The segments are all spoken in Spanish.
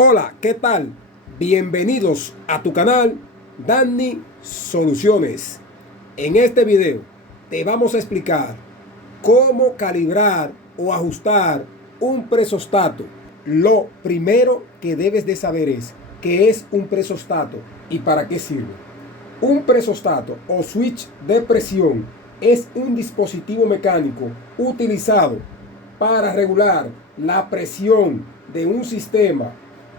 Hola, ¿qué tal? Bienvenidos a tu canal Danny Soluciones. En este video te vamos a explicar cómo calibrar o ajustar un presostato. Lo primero que debes de saber es qué es un presostato y para qué sirve. Un presostato o switch de presión es un dispositivo mecánico utilizado para regular la presión de un sistema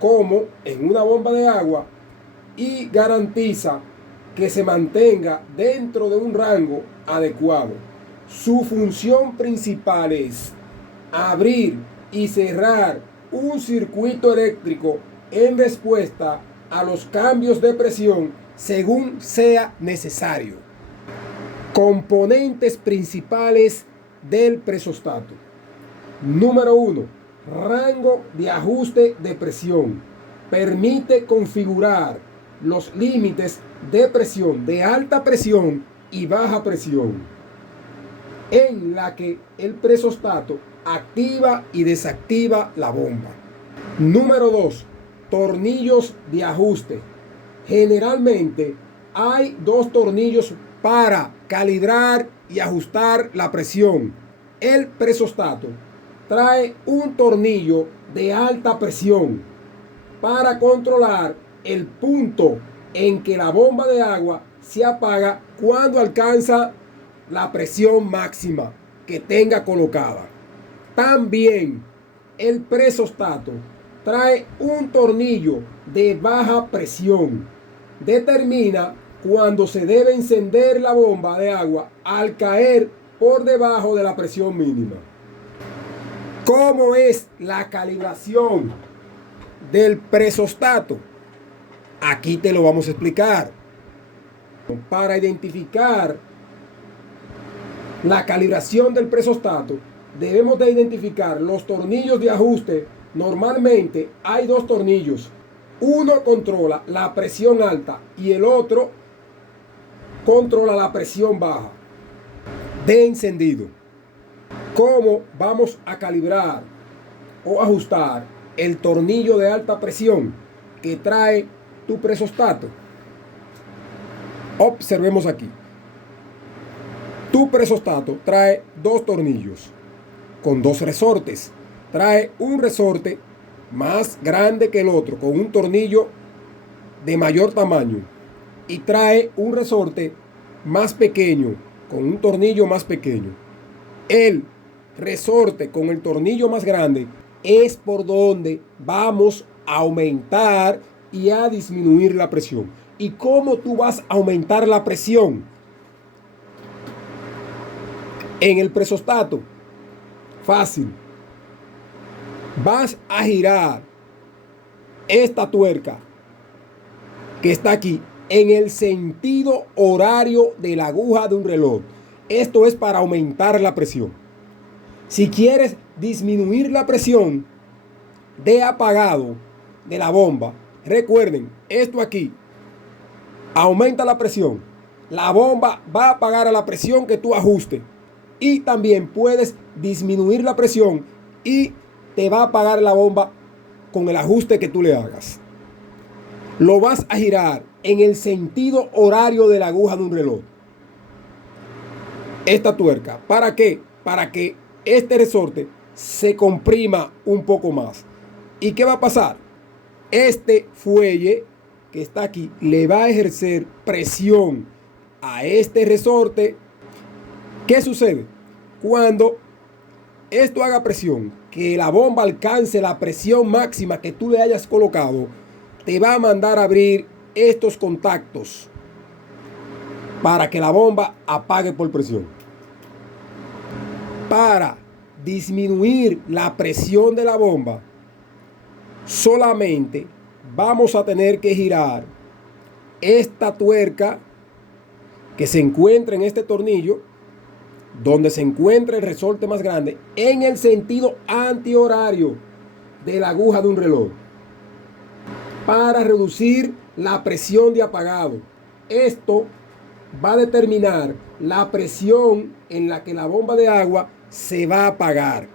como en una bomba de agua y garantiza que se mantenga dentro de un rango adecuado. Su función principal es abrir y cerrar un circuito eléctrico en respuesta a los cambios de presión según sea necesario. Componentes principales del presostato. Número 1. Rango de ajuste de presión. Permite configurar los límites de presión de alta presión y baja presión, en la que el presostato activa y desactiva la bomba. Número 2. Tornillos de ajuste. Generalmente hay dos tornillos para calibrar y ajustar la presión. El presostato trae un tornillo de alta presión para controlar el punto en que la bomba de agua se apaga cuando alcanza la presión máxima que tenga colocada. También el presostato trae un tornillo de baja presión. Determina cuando se debe encender la bomba de agua al caer por debajo de la presión mínima. ¿Cómo es la calibración del presostato? Aquí te lo vamos a explicar. Para identificar la calibración del presostato, debemos de identificar los tornillos de ajuste. Normalmente hay dos tornillos. Uno controla la presión alta y el otro controla la presión baja de encendido. ¿Cómo vamos a calibrar o ajustar el tornillo de alta presión que trae tu presostato? Observemos aquí. Tu presostato trae dos tornillos con dos resortes. Trae un resorte más grande que el otro con un tornillo de mayor tamaño y trae un resorte más pequeño con un tornillo más pequeño. El resorte con el tornillo más grande es por donde vamos a aumentar y a disminuir la presión. ¿Y cómo tú vas a aumentar la presión en el presostato? Fácil. Vas a girar esta tuerca que está aquí en el sentido horario de la aguja de un reloj. Esto es para aumentar la presión. Si quieres disminuir la presión de apagado de la bomba, recuerden, esto aquí aumenta la presión. La bomba va a apagar a la presión que tú ajustes. Y también puedes disminuir la presión y te va a apagar la bomba con el ajuste que tú le hagas. Lo vas a girar en el sentido horario de la aguja de un reloj. Esta tuerca, ¿para qué? Para que este resorte se comprima un poco más. ¿Y qué va a pasar? Este fuelle que está aquí le va a ejercer presión a este resorte. ¿Qué sucede? Cuando esto haga presión, que la bomba alcance la presión máxima que tú le hayas colocado, te va a mandar a abrir estos contactos para que la bomba apague por presión. Para disminuir la presión de la bomba, solamente vamos a tener que girar esta tuerca que se encuentra en este tornillo, donde se encuentra el resorte más grande, en el sentido antihorario de la aguja de un reloj, para reducir la presión de apagado. Esto va a determinar la presión en la que la bomba de agua se va a apagar.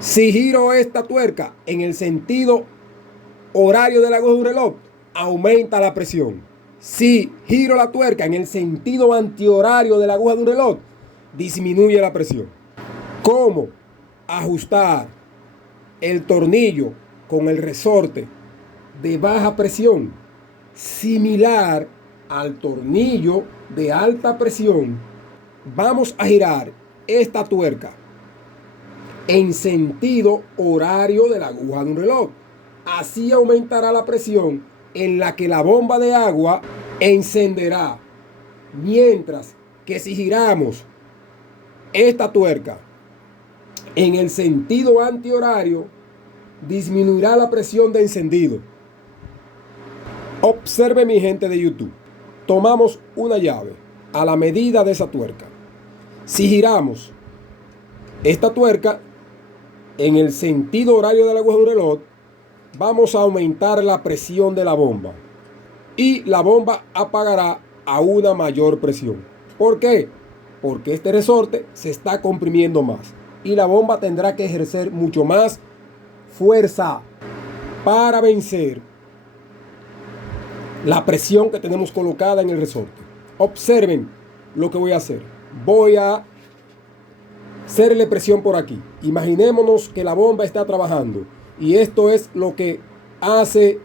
Si giro esta tuerca en el sentido horario de la aguja de un reloj, aumenta la presión. Si giro la tuerca en el sentido antihorario de la aguja de un reloj, disminuye la presión. ¿Cómo ajustar el tornillo con el resorte de baja presión? Similar al tornillo de alta presión, vamos a girar esta tuerca en sentido horario de la aguja de un reloj. Así aumentará la presión en la que la bomba de agua encenderá. Mientras que si giramos esta tuerca en el sentido antihorario, disminuirá la presión de encendido. Observe, mi gente de YouTube. Tomamos una llave a la medida de esa tuerca. Si giramos esta tuerca en el sentido horario de la aguja de un reloj, vamos a aumentar la presión de la bomba y la bomba apagará a una mayor presión. ¿Por qué? Porque este resorte se está comprimiendo más y la bomba tendrá que ejercer mucho más fuerza para vencer la presión que tenemos colocada en el resorte. Observen lo que voy a hacer. Voy a hacerle presión por aquí. Imaginémonos que la bomba está trabajando y esto es lo que hace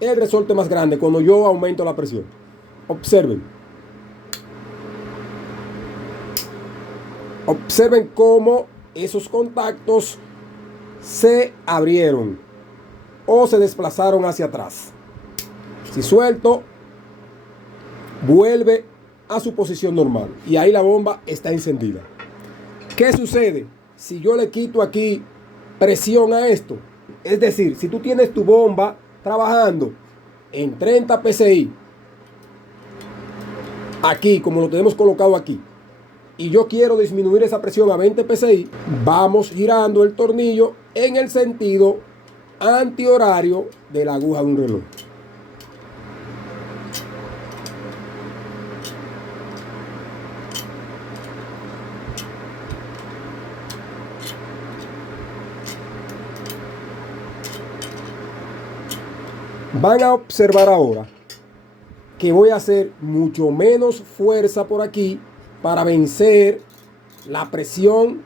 el resorte más grande cuando yo aumento la presión. Observen. Observen cómo esos contactos se abrieron o se desplazaron hacia atrás. Si suelto, vuelve a su posición normal y ahí la bomba está encendida. ¿Qué sucede si yo le quito aquí presión a esto? Es decir, si tú tienes tu bomba trabajando en 30 psi, aquí como lo tenemos colocado aquí, y yo quiero disminuir esa presión a 20 psi, vamos girando el tornillo en el sentido antihorario de la aguja de un reloj. Van a observar ahora que voy a hacer mucho menos fuerza por aquí para vencer la presión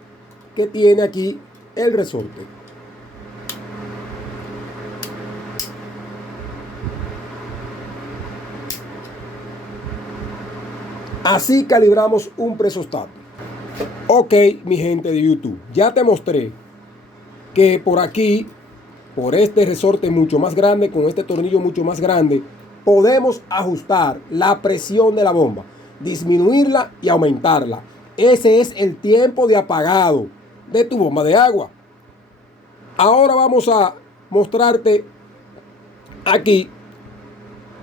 que tiene aquí el resorte. Así calibramos un presostato. Ok, mi gente de YouTube, ya te mostré que por aquí, por este resorte mucho más grande, con este tornillo mucho más grande, podemos ajustar la presión de la bomba, disminuirla y aumentarla. Ese es el tiempo de apagado de tu bomba de agua. Ahora vamos a mostrarte aquí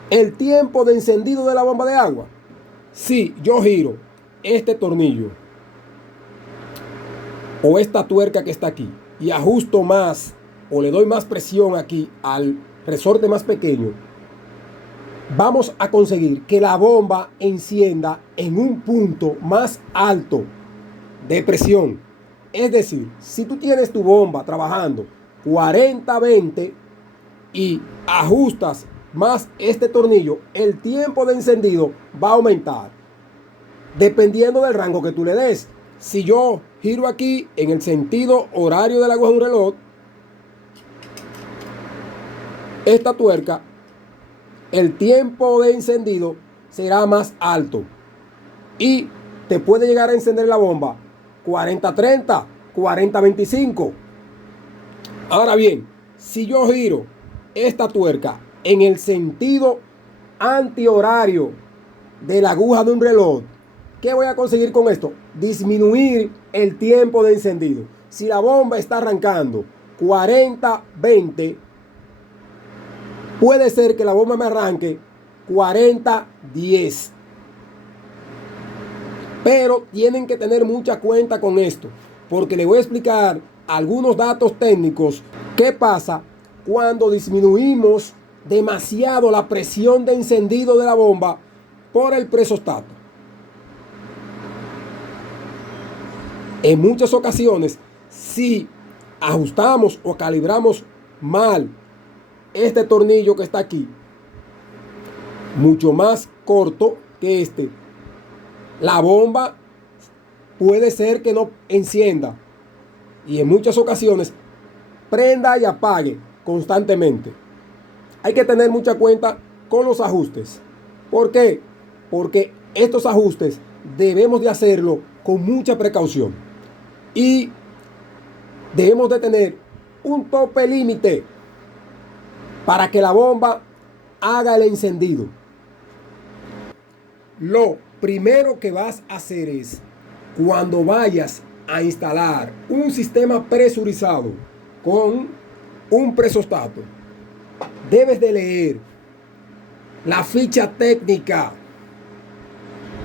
el tiempo de encendido de la bomba de agua. Si yo giro este tornillo o esta tuerca que está aquí y ajusto más o le doy más presión aquí al resorte más pequeño, vamos a conseguir que la bomba encienda en un punto más alto de presión. Es decir, si tú tienes tu bomba trabajando 40-20 y ajustas más este tornillo, el tiempo de encendido va a aumentar dependiendo del rango que tú le des. Si yo giro aquí en el sentido horario de la aguja de un reloj, esta tuerca, el tiempo de encendido será más alto y te puede llegar a encender la bomba 40-30, 40-25. Ahora bien, si yo giro esta tuerca en el sentido antihorario de la aguja de un reloj, ¿qué voy a conseguir con esto? Disminuir el tiempo de encendido. Si la bomba está arrancando 40-20, puede ser que la bomba me arranque 40-10. Pero tienen que tener mucha cuenta con esto, porque les voy a explicar algunos datos técnicos. ¿Qué pasa cuando disminuimos demasiado la presión de encendido de la bomba por el presostato? En muchas ocasiones, si ajustamos o calibramos mal este tornillo que está aquí, mucho más corto que este, la bomba puede ser que no encienda y en muchas ocasiones prenda y apague constantemente. Hay que tener mucha cuenta con los ajustes. ¿Por qué? Porque estos ajustes debemos de hacerlo con mucha precaución y debemos de tener un tope límite para que la bomba haga el encendido. Lo primero que vas a hacer es, cuando vayas a instalar un sistema presurizado con un presostato, debes de leer la ficha técnica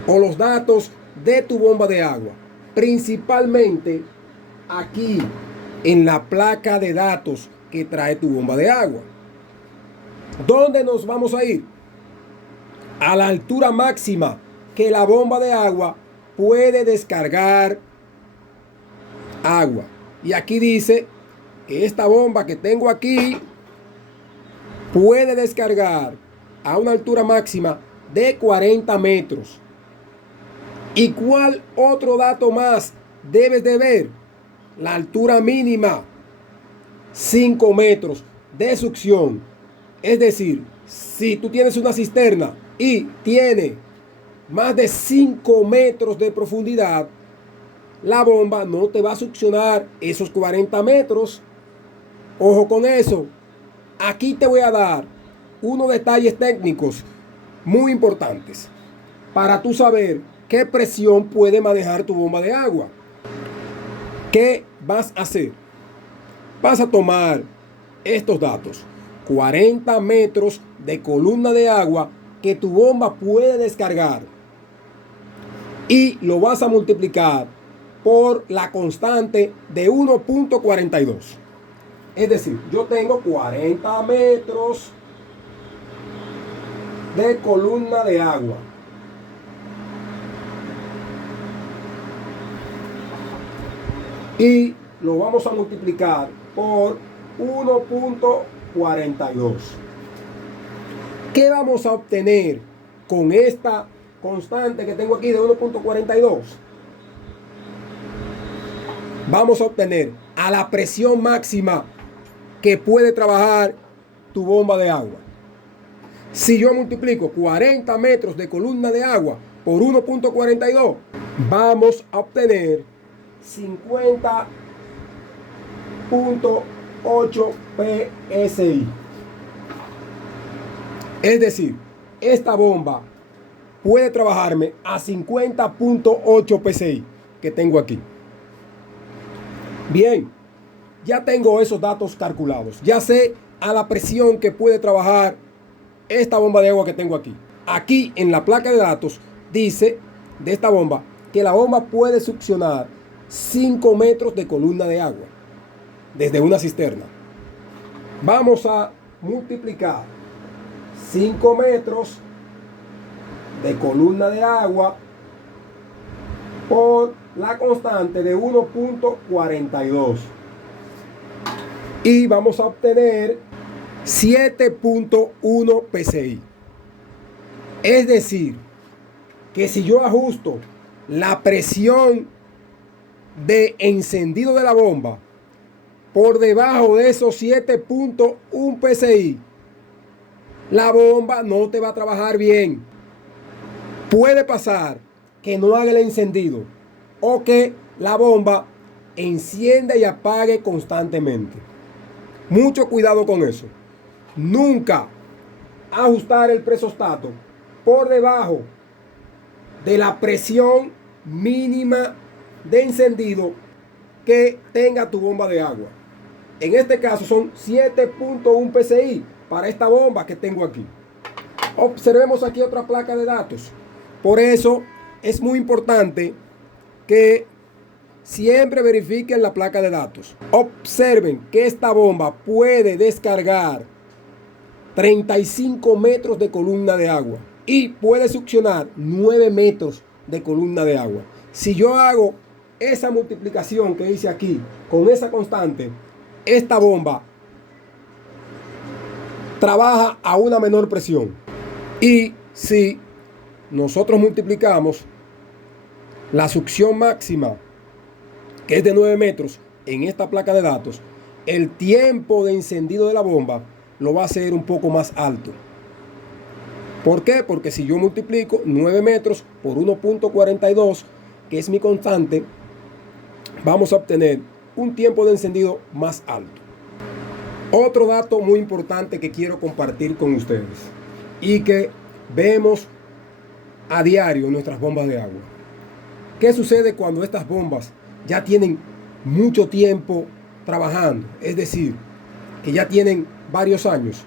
o los datos de tu bomba de agua, principalmente aquí en la placa de datos que trae tu bomba de agua. ¿Dónde nos vamos a ir? A la altura máxima que la bomba de agua puede descargar agua. Y aquí dice que esta bomba que tengo aquí puede descargar a una altura máxima de 40 metros. ¿Y cuál otro dato más debes de ver? La altura mínima, 5 metros de succión. Es decir, si tú tienes una cisterna y tiene más de 5 metros de profundidad, la bomba no te va a succionar esos 40 metros. Ojo con eso. Aquí te voy a dar unos detalles técnicos muy importantes para tú saber qué presión puede manejar tu bomba de agua. ¿Qué vas a hacer? Vas a tomar estos datos: 40 metros de columna de agua que tu bomba puede descargar, y lo vas a multiplicar por la constante de 1.42. Es decir, yo tengo 40 metros de columna de agua. Y lo vamos a multiplicar por 1.42. ¿Qué vamos a obtener con esta constante que tengo aquí de 1.42? Vamos a obtener a la presión máxima que puede trabajar tu bomba de agua. Si yo multiplico 40 metros de columna de agua por 1.42, vamos a obtener 50.8 PSI. Es decir, esta bomba puede trabajarme a 50.8 PSI que tengo aquí. Bien, ya tengo esos datos calculados. Ya sé a la presión que puede trabajar esta bomba de agua que tengo aquí. Aquí en la placa de datos dice de esta bomba que la bomba puede succionar 5 metros de columna de agua desde una cisterna. Vamos a multiplicar 5 metros de columna de agua por la constante de 1.42 y vamos a obtener 7.1 PSI. Es decir, que si yo ajusto la presión de encendido de la bomba por debajo de esos 7.1 PSI, la bomba no te va a trabajar bien. Puede pasar que no haga el encendido o que la bomba encienda y apague constantemente. Mucho cuidado con eso. Nunca ajustar el presostato por debajo de la presión mínima de encendido que tenga tu bomba de agua. En este caso son 7.1 PSI para esta bomba que tengo aquí. Observemos aquí otra placa de datos. Por eso es muy importante que siempre verifiquen la placa de datos. Observen que esta bomba puede descargar 35 metros de columna de agua y puede succionar 9 metros de columna de agua. Si yo hago esa multiplicación que hice aquí, con esa constante, esta bomba trabaja a una menor presión. Y si nosotros multiplicamos la succión máxima, que es de 9 metros, en esta placa de datos, el tiempo de encendido de la bomba lo va a hacer un poco más alto. ¿Por qué? Porque si yo multiplico 9 metros por 1.42, que es mi constante, vamos a obtener un tiempo de encendido más alto. Otro dato muy importante que quiero compartir con ustedes y que vemos a diario en nuestras bombas de agua. ¿Qué sucede cuando estas bombas ya tienen mucho tiempo trabajando? Es decir, que ya tienen varios años.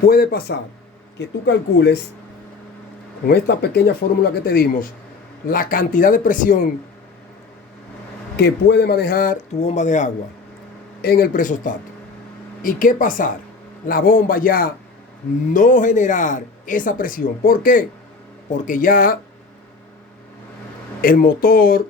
Puede pasar que tú calcules con esta pequeña fórmula que te dimos la cantidad de presión que puede manejar tu bomba de agua en el presostato. ¿Y qué pasar? La bomba ya no generar esa presión. ¿Por qué? Porque ya el motor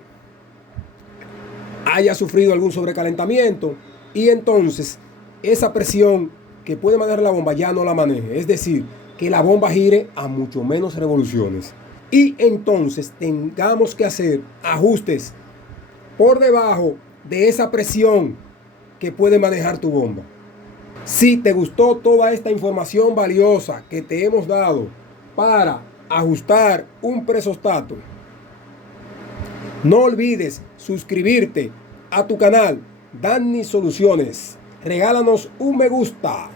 haya sufrido algún sobrecalentamiento y entonces esa presión que puede manejar la bomba ya no la maneje. Es decir, que la bomba gire a mucho menos revoluciones. Y entonces tengamos que hacer ajustes por debajo de esa presión que puede manejar tu bomba. Si te gustó toda esta información valiosa que te hemos dado para ajustar un presostato, no olvides suscribirte a tu canal Danny Soluciones. Regálanos un me gusta.